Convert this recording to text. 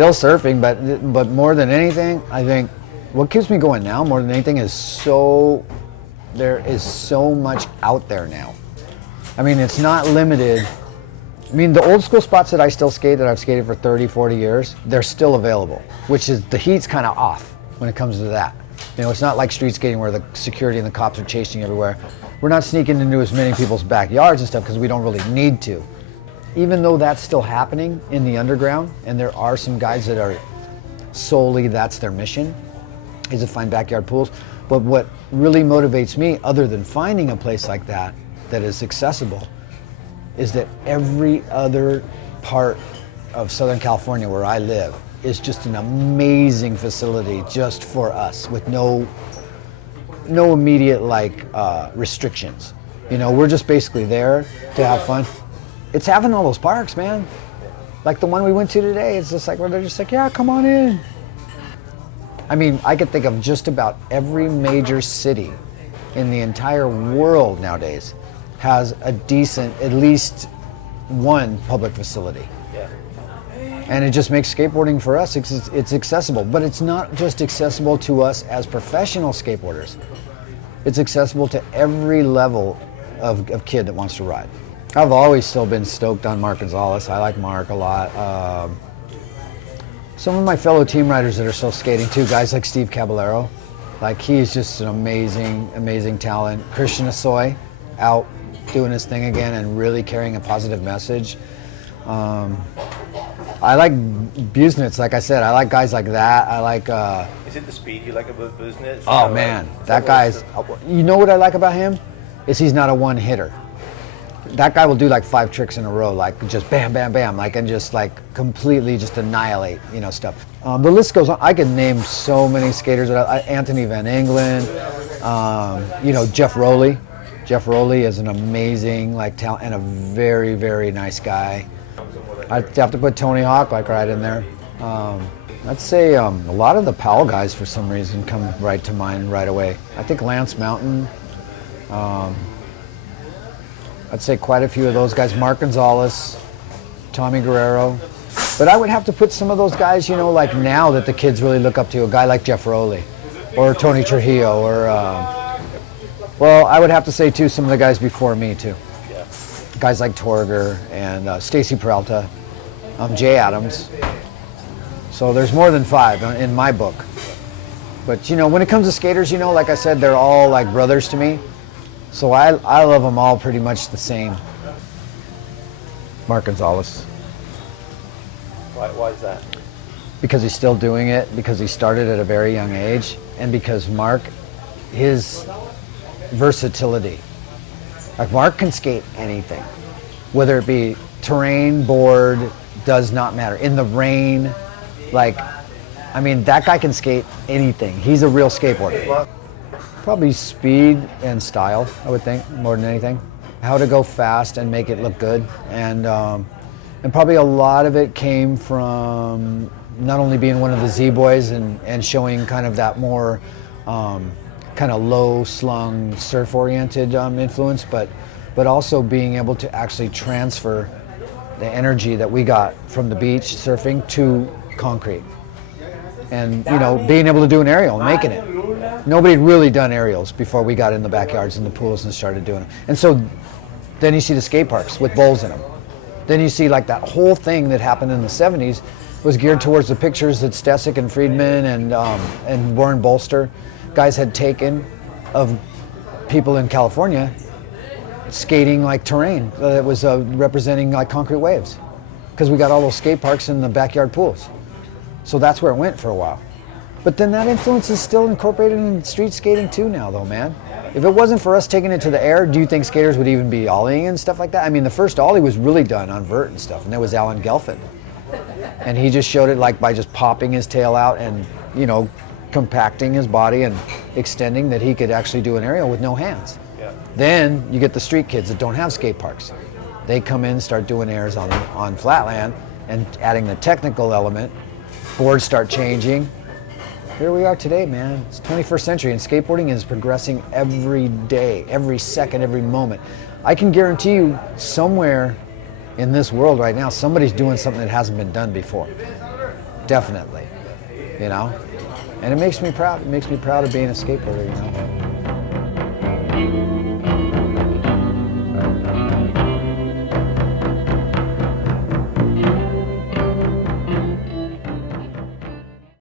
still surfing, but more than anything, I think what keeps me going now more than anything is there is so much out there now. I mean, it's not limited. I mean, the old school spots that I still skate, that I've skated for 30, 40 years, they're still available, which is, the heat's kind of off when it comes to that. You know, it's not like street skating where the security and the cops are chasing everywhere. We're not sneaking into as many people's backyards and stuff because we don't really need to. Even though that's still happening in the underground, and there are some guys that are solely, that's their mission, is to find backyard pools. But what really motivates me, other than finding a place like that is accessible, is that every other part of Southern California where I live is just an amazing facility just for us, with no immediate restrictions. You know, we're just basically there to have fun. It's having all those parks, man. Like the one we went to today, it's just like, where they're just like, yeah, come on in. I mean, I could think of just about every major city in the entire world nowadays has a decent, at least one public facility. Yeah. And it just makes skateboarding for us, it's accessible. But it's not just accessible to us as professional skateboarders. It's accessible to every level of kid that wants to ride. I've always still been stoked on Mark Gonzalez. I like Mark a lot. Some of my fellow team riders that are still skating too, guys like Steve Caballero. Like, he's just an amazing, amazing talent. Christian Asoy, out doing his thing again and really carrying a positive message. I like Busenitz, like I said. I like guys like that. I like... Is it the speed you like about Busenitz? Oh, man. That guy's... You know what I like about him? Is he's not a one-hitter. That guy will do like 5 tricks in a row, like just bam, bam, bam, like, and just like completely just annihilate, you know, stuff. The list goes on. I could name so many skaters. Anthony Van Engelen, you know, Jeff Rowley. Jeff Rowley is an amazing talent and a very, very nice guy. I'd have to put Tony Hawk right in there. I'd say a lot of the Powell guys for some reason come right to mind right away. I think Lance Mountain. I'd say quite a few of those guys. Mark Gonzalez, Tommy Guerrero. But I would have to put some of those guys, you know, like now that the kids really look up to, a guy like Jeff Rowley or Tony Trujillo, or, well, I would have to say too, some of the guys before me too. Yeah. Guys like Torger and Stacy Peralta, Jay Adams. So there's more than 5 in my book. But, you know, when it comes to skaters, you know, like I said, they're all like brothers to me. So I love them all pretty much the same. Mark Gonzalez. Why is that? Because he's still doing it, because he started at a very young age, and because Mark, his versatility. Like, Mark can skate anything, whether it be terrain, board, does not matter. In the rain, like, I mean, that guy can skate anything. He's a real skateboarder. Probably speed and style, I would think, more than anything. How to go fast and make it look good. And probably a lot of it came from not only being one of the Z-Boys and showing kind of that more kind of low-slung, surf-oriented influence, but also being able to actually transfer the energy that we got from the beach surfing to concrete. And, you know, being able to do an aerial and making it. Nobody had really done aerials before we got in the backyards and the pools and started doing them. And so then you see the skate parks with bowls in them. Then you see like that whole thing that happened in the 70s was geared towards the pictures that Stesic and Friedman and Warren Bolster guys had taken of people in California skating like terrain that was representing like concrete waves, because we got all those skate parks in the backyard pools. So that's where it went for a while. But then that influence is still incorporated in street skating too now, though, man. If it wasn't for us taking it to the air, do you think skaters would even be ollieing and stuff like that? I mean, the first ollie was really done on vert and stuff, and that was Alan Gelfand. And he just showed it like by just popping his tail out and, you know, compacting his body and extending, that he could actually do an aerial with no hands. Yeah. Then you get the street kids that don't have skate parks. They come in, start doing airs on flatland and adding the technical element. Boards start changing. Here we are today, man. It's 21st century, and skateboarding is progressing every day, every second, every moment. I can guarantee you somewhere in this world right now, somebody's doing something that hasn't been done before. definitely, you know, and it makes me proud. It makes me proud of being a skateboarder, you know.